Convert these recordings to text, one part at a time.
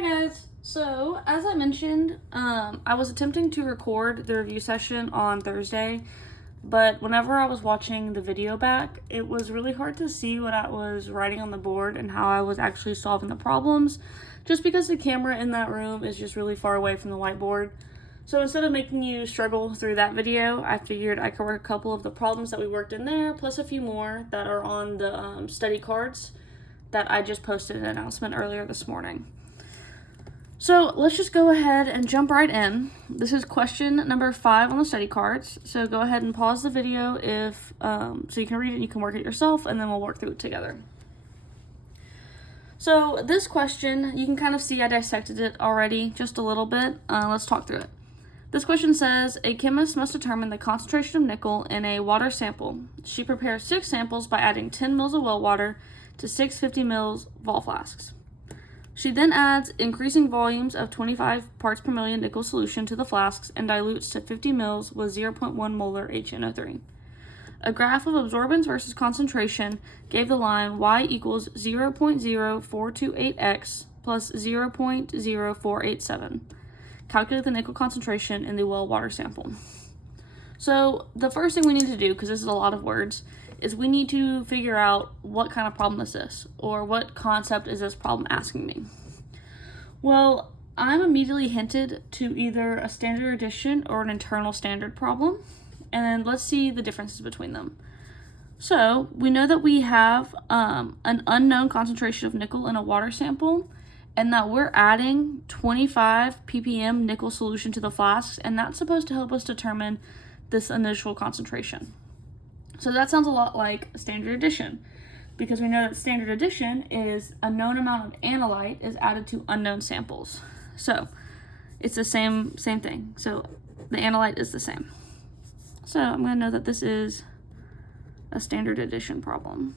Hi guys! So, as I mentioned, I was attempting to record the review session on Thursday, but whenever I was watching the video back, it was really hard to see what I was writing on the board and how I was actually solving the problems, just because the camera in that room is just really far away from the whiteboard. So instead of making you struggle through that video, I figured I could work a couple of the problems that we worked in there, plus a few more that are on the study cards that I just posted an announcement earlier this morning. So let's just go ahead and jump right in. This is question number 5 on the study cards. So go ahead and pause the video if so you can read it and you can work it yourself, and then we'll work through it together. So this question, you can kind of see I dissected it already just a little bit. Let's talk through it. This question says, a chemist must determine the concentration of nickel in a water sample. She prepares 6 samples by adding 10 ml of well water to 6 50 ml vol flasks. She then adds increasing volumes of 25 parts per million nickel solution to the flasks and dilutes to 50 ml with 0.1 molar HNO3. A graph of absorbance versus concentration gave the line y equals 0.0428x plus 0.0487. Calculate the nickel concentration in the well water sample. So the first thing we need to do, because this is a lot of words, is we need to figure out what kind of problem this is, or what concept is this problem asking me. Well, I'm immediately hinted to either a standard addition or an internal standard problem, and let's see the differences between them. So we know that we have an unknown concentration of nickel in a water sample, and that we're adding 25 ppm nickel solution to the flasks, and that's supposed to help us determine this initial concentration. So that sounds a lot like standard addition, because we know that standard addition is a known amount of analyte is added to unknown samples. So it's the same thing. So the analyte is the same. So I'm going to know that this is a standard addition problem.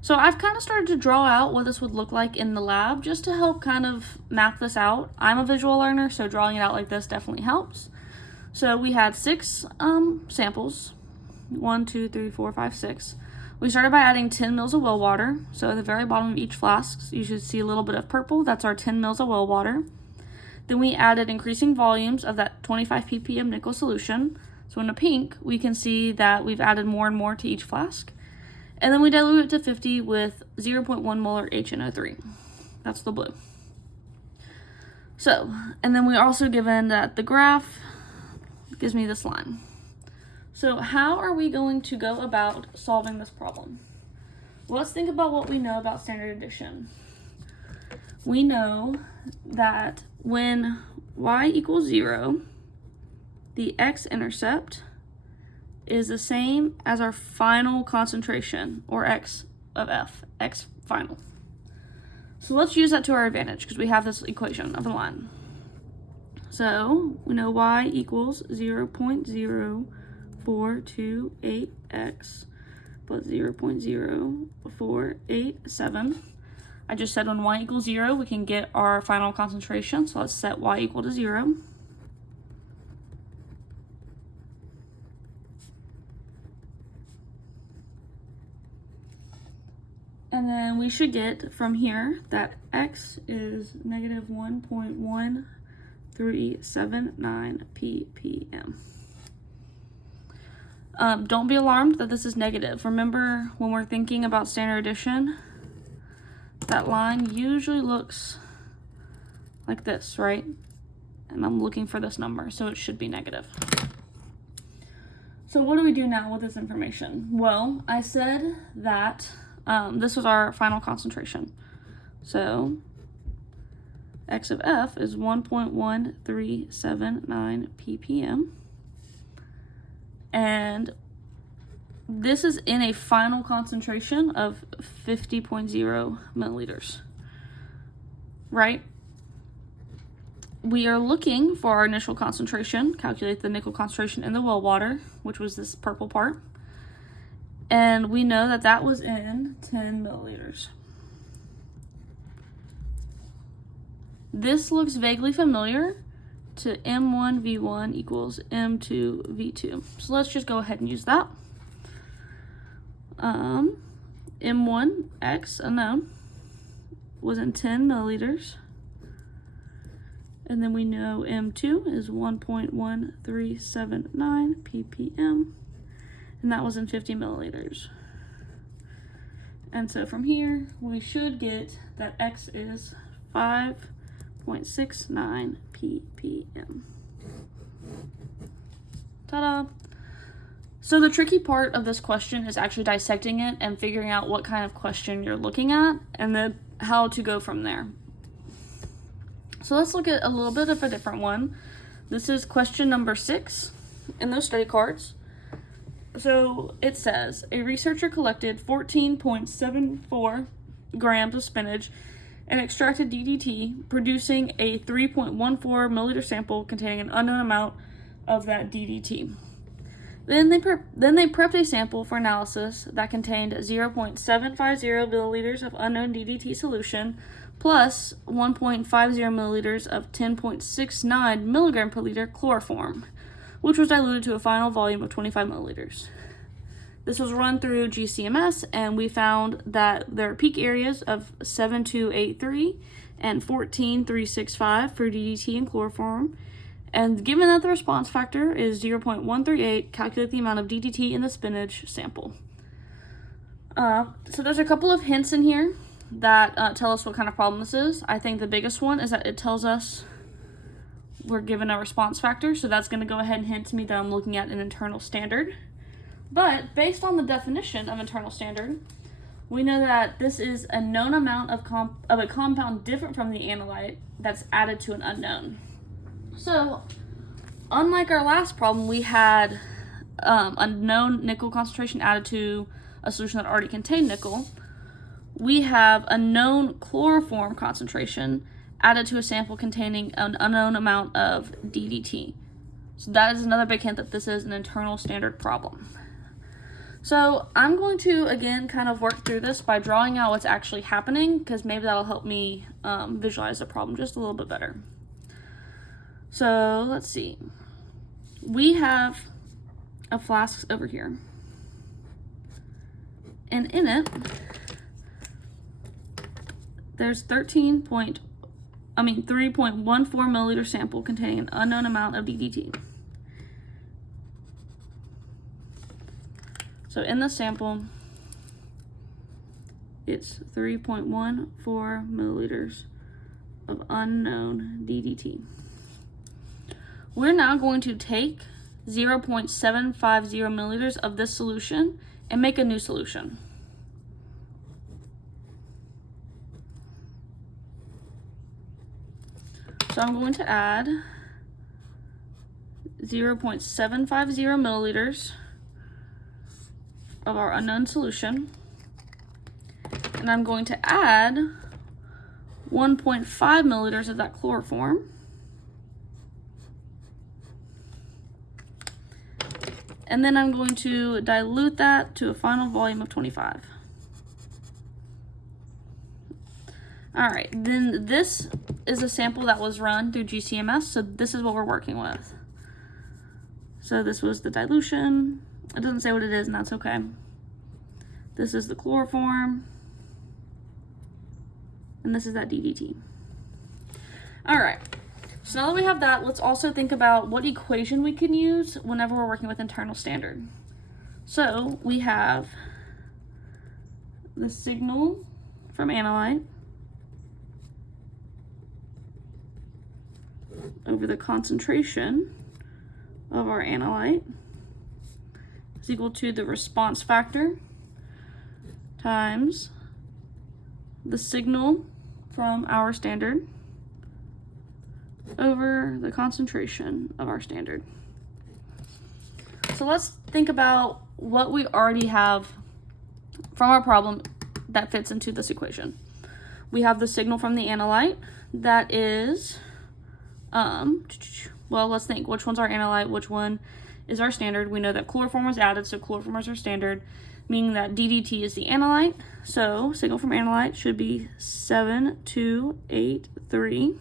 So I've kind of started to draw out what this would look like in the lab just to help kind of map this out. I'm a visual learner, so drawing it out like this definitely helps. So we had 6 samples, 1, 2, 3, 4, 5, 6. We started by adding 10 ml of well water. So at the very bottom of each flask, you should see a little bit of purple. That's our 10 ml of well water. Then we added increasing volumes of that 25 ppm nickel solution. So in the pink, we can see that we've added more and more to each flask. And then we dilute it to 50 with 0.1 molar HNO3. That's the blue. So, and then we're also given that the graph gives me this line. So how are we going to go about solving this problem? Well, let's think about what we know about standard addition. We know that when y equals 0, the x-intercept is the same as our final concentration, or x of f, x final. So let's use that to our advantage, because we have this equation of a line. So we know y equals 0.0428x plus 0.0487. I just said when y equals 0, we can get our final concentration. So let's set y equal to 0. And then we should get from here that x is negative 1.1379 ppm. Don't be alarmed that this is negative. Remember, when we're thinking about standard addition, that line usually looks like this, right? And I'm looking for this number, so it should be negative. So what do we do now with this information? Well, I said that this was our final concentration. So x of f is 1.1379 ppm. And this is in a final concentration of 50.0 milliliters, right? We are looking for our initial concentration, calculate the nickel concentration in the well water, which was this purple part. And we know that that was in 10 milliliters. This looks vaguely familiar to M1V1 equals M2V2. So let's just go ahead and use that. M1X, unknown, was in 10 milliliters. And then we know M2 is 1.1379 ppm, and that was in 50 milliliters. And so from here, we should get that X is 5.69 ppm. Ta-da! So the tricky part of this question is actually dissecting it and figuring out what kind of question you're looking at, and then how to go from there. So let's look at a little bit of a different one. This is question number 6 in those study cards. So it says, a researcher collected 14.74 grams of spinach and extracted DDT, producing a 3.14 milliliter sample containing an unknown amount of that DDT. Then they prepped a sample for analysis that contained 0.750 milliliters of unknown DDT solution plus 1.50 milliliters of 10.69 milligram per liter chloroform, which was diluted to a final volume of 25 milliliters. This was run through GCMS, and we found that there are peak areas of 7283 and 14365 for DDT and chloroform. And given that the response factor is 0.138, calculate the amount of DDT in the spinach sample. So there's a couple of hints in here that tell us what kind of problem this is. I think the biggest one is that it tells us we're given a response factor, so that's going to go ahead and hint to me that I'm looking at an internal standard. But based on the definition of internal standard, we know that this is a known amount of a compound different from the analyte that's added to an unknown. So, unlike our last problem, we had a known nickel concentration added to a solution that already contained nickel. We have a known chloroform concentration added to a sample containing an unknown amount of DDT. So that is another big hint that this is an internal standard problem. So I'm going to, again, kind of work through this by drawing out what's actually happening, because maybe that'll help me visualize the problem just a little bit better. So let's see. We have a flask over here. And in it, there's 3.14 milliliter sample containing an unknown amount of DDT. So in the sample, it's 3.14 milliliters of unknown DDT. We're now going to take 0.750 milliliters of this solution and make a new solution. So I'm going to add 0.750 milliliters of our unknown solution, and I'm going to add 1.5 milliliters of that chloroform, and then I'm going to dilute that to a final volume of 25. All right, then this is a sample that was run through GCMS, so this is what we're working with. So this was the dilution. It doesn't say what it is, and that's okay. This is the chloroform, and this is that DDT. All right, so now that we have that, let's also think about what equation we can use whenever we're working with internal standard. So we have the signal from analyte over the concentration of our analyte is equal to the response factor times the signal from our standard over the concentration of our standard. So let's think about what we already have from our problem that fits into this equation. We have the signal from the analyte that is, well, let's think which one's our analyte, which one is our standard. We know that chloroform was added, so chloroform is our standard, meaning that DDT is the analyte. So signal from analyte should be 7283.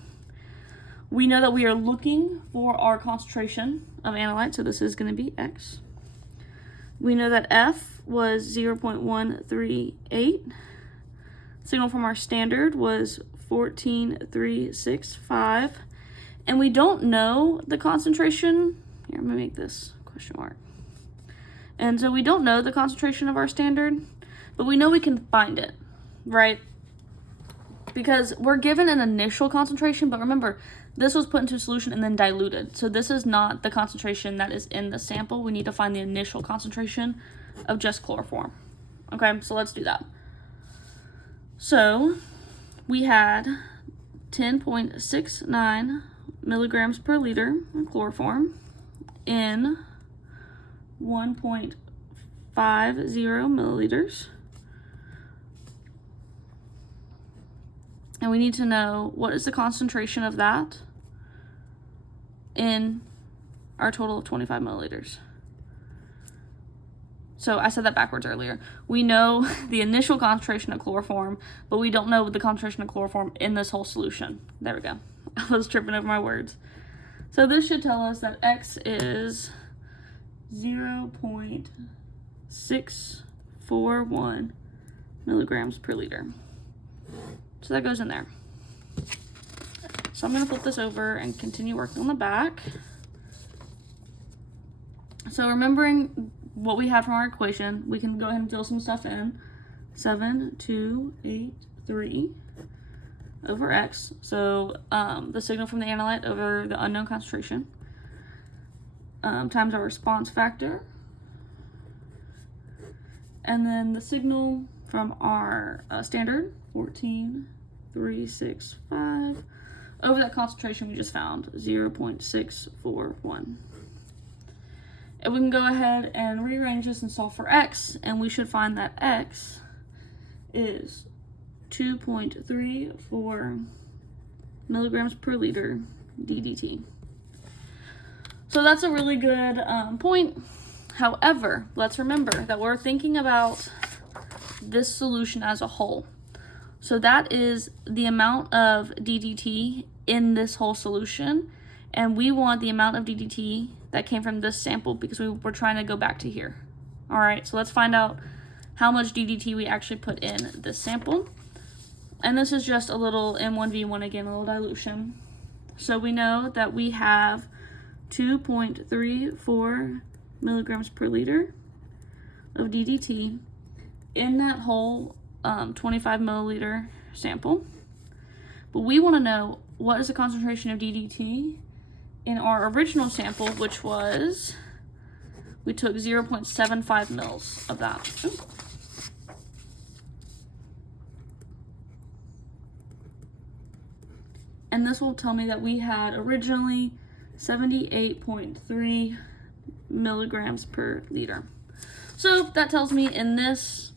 We know that we are looking for our concentration of analyte, so this is going to be X. We know that F was 0.138. Signal from our standard was 14.365. And we don't know the concentration. Here, I'm going to make this question mark. And so we don't know the concentration of our standard, but we know we can find it, right? Because we're given an initial concentration, but remember, this was put into a solution and then diluted. So this is not the concentration that is in the sample. We need to find the initial concentration of just chloroform. Okay, so let's do that. So we had 10.69 milligrams per liter of chloroform in 1.50 milliliters. And we need to know what is the concentration of that in our total of 25 milliliters. So I said that backwards earlier. We know the initial concentration of chloroform, but we don't know the concentration of chloroform in this whole solution. There we go. I was tripping over my words. So this should tell us that X is 0.641 milligrams per liter. So that goes in there. So I'm going to flip this over and continue working on the back. So remembering what we had from our equation, we can go ahead and fill some stuff in. 7,283 over X. So the signal from the analyte over the unknown concentration times our response factor. And then the signal from our standard, 14.365, over that concentration we just found, 0.641. And we can go ahead and rearrange this and solve for X, and we should find that X is 2.34 milligrams per liter DDT. So that's a really good point. However, let's remember that we're thinking about this solution as a whole. So that is the amount of DDT in this whole solution, and we want the amount of DDT that came from this sample because we're trying to go back to here. All right, so let's find out how much DDT we actually put in this sample. And this is just a little M1V1 again, a little dilution. So we know that we have 2.34 milligrams per liter of DDT in that whole 25 milliliter sample. But we want to know what is the concentration of DDT in our original sample, which was, we took 0.75 mils of that. Ooh. And this will tell me that we had originally 78.3 milligrams per liter. So that tells me in this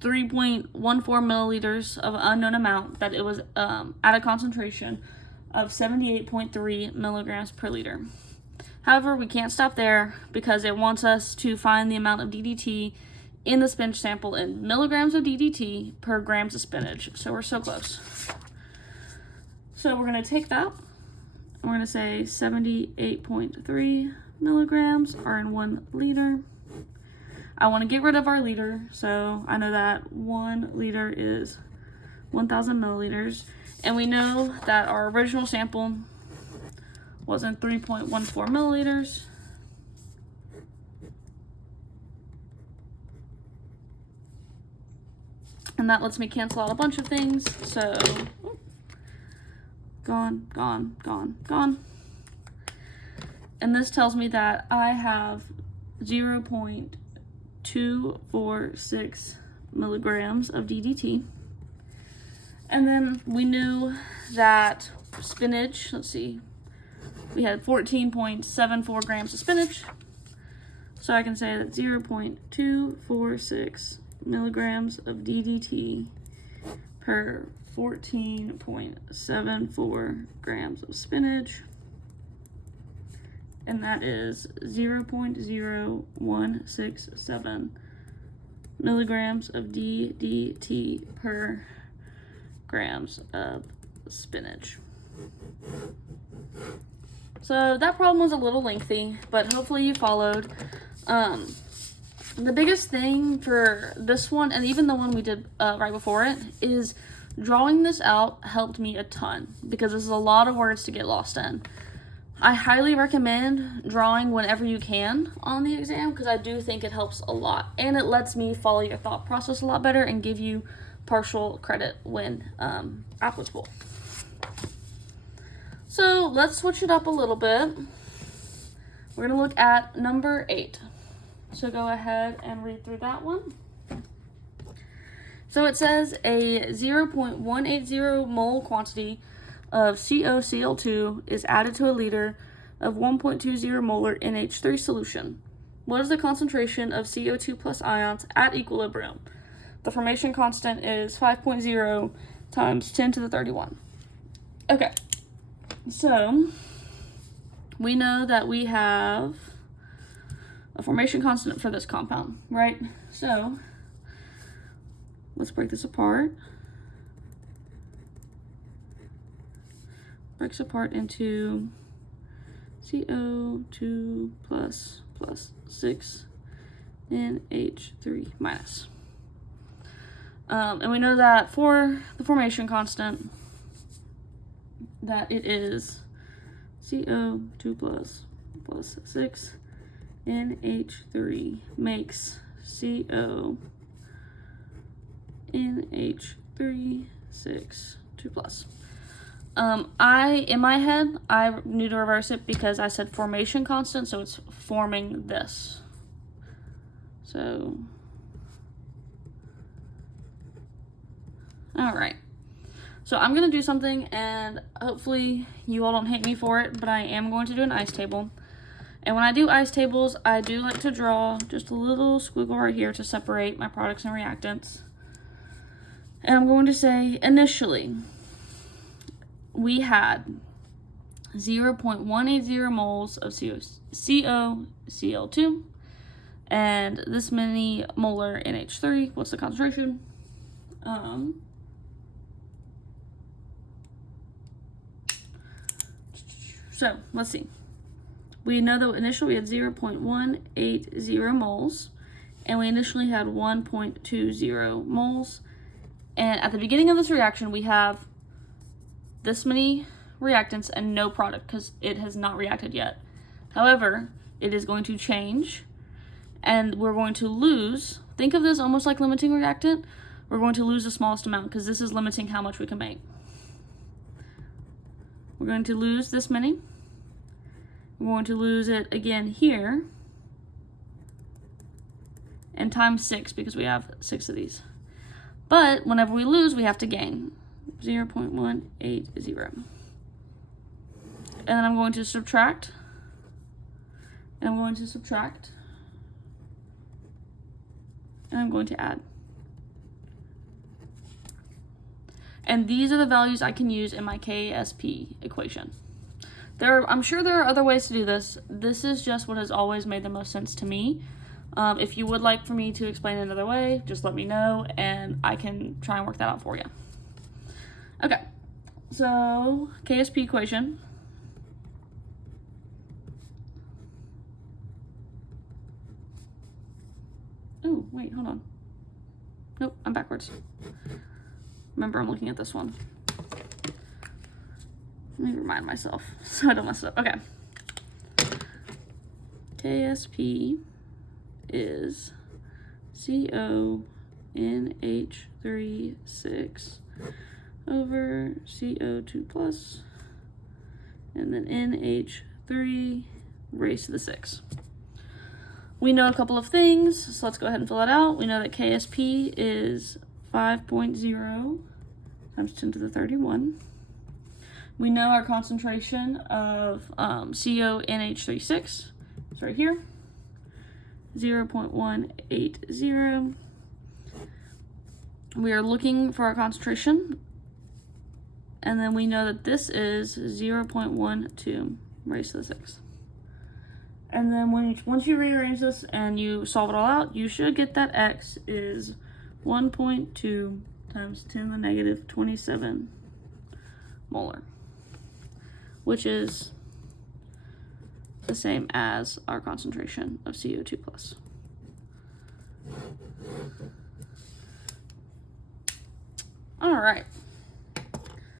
3.14 milliliters of unknown amount that it was at a concentration of 78.3 milligrams per liter. However, we can't stop there because it wants us to find the amount of DDT in the spinach sample in milligrams of DDT per grams of spinach. So we're so close. So we're going to take that, and we're going to say 78.3 milligrams are in 1 liter. I want to get rid of our liter, so I know that 1 liter is 1,000 milliliters. And we know that our original sample was in 3.14 milliliters. And that lets me cancel out a bunch of things. So, gone, gone, gone, gone. And this tells me that I have 0.246 milligrams of DDT. And then we knew that spinach, let's see, we had 14.74 grams of spinach. So I can say that 0.246 milligrams of DDT per 14.74 grams of spinach. And that is 0.0167 milligrams of DDT per grams of spinach. So that problem was a little lengthy, but hopefully you followed. The biggest thing for this one, and even the one we did right before it, is drawing this out helped me a ton because this is a lot of words to get lost in. I highly recommend drawing whenever you can on the exam because I do think it helps a lot, and it lets me follow your thought process a lot better and give you partial credit when applicable. So let's switch it up a little bit. We're going to look at number 8. So go ahead and read through that one. So it says a 0.180 mole quantity of CoCl2 is added to a liter of 1.20 molar NH3 solution. What is the concentration of CO2 plus ions at equilibrium? The formation constant is 5.0 times 10 to the 31. Okay, so we know that we have a formation constant for this compound, right? So let's break this apart. Breaks apart into CO2 plus 6 NH3 minus. And we know that for the formation constant that it is CO2 plus 6 NH3 makes CO NH3 6 2 plus. In my head, I need to reverse it because I said formation constant, so it's forming this. So, all right. So I'm going to do something, and hopefully you all don't hate me for it, but I am going to do an ice table. And when I do ice tables, I do like to draw just a little squiggle right here to separate my products and reactants. And I'm going to say, initially, we had 0.180 moles of CoCl2 and this many molar NH3. What's the concentration? So let's see. We know that initially we had 0.180 moles, and we initially had 1.20 moles. And at the beginning of this reaction, we have this many reactants and no product because it has not reacted yet. However, it is going to change, and we're going to lose. Think of this almost like limiting reactant. We're going to lose the smallest amount because this is limiting how much we can make. We're going to lose this many. We're going to lose it again here, and times 6 because we have 6 of these. But whenever we lose, we have to gain 0.180. And then I'm going to subtract, and I'm going to subtract, and I'm going to add. And these are the values I can use in my KSP equation. I'm sure there are other ways to do this. This is just what has always made the most sense to me. If you would like for me to explain it another way, just let me know, and I can try and work that out for you. Okay, so KSP equation. Oh, wait, hold on. Nope, I'm backwards. Remember, I'm looking at this one. Let me remind myself so I don't mess it up. Okay. KSP is CONH3 6 over CO2 plus, and then NH3 raised to the 6. We know a couple of things, so let's go ahead and fill that out. We know that KSP is 5.0 times 10 to the 31. We know our concentration of CONH36 is right here, 0.180. We are looking for our concentration, and then we know that this is 0.12 raised to the 6. And then once you rearrange this and you solve it all out, you should get that X is 1.2 times 10 to the negative 27 molar, which is the same as our concentration of CO2 plus. All right.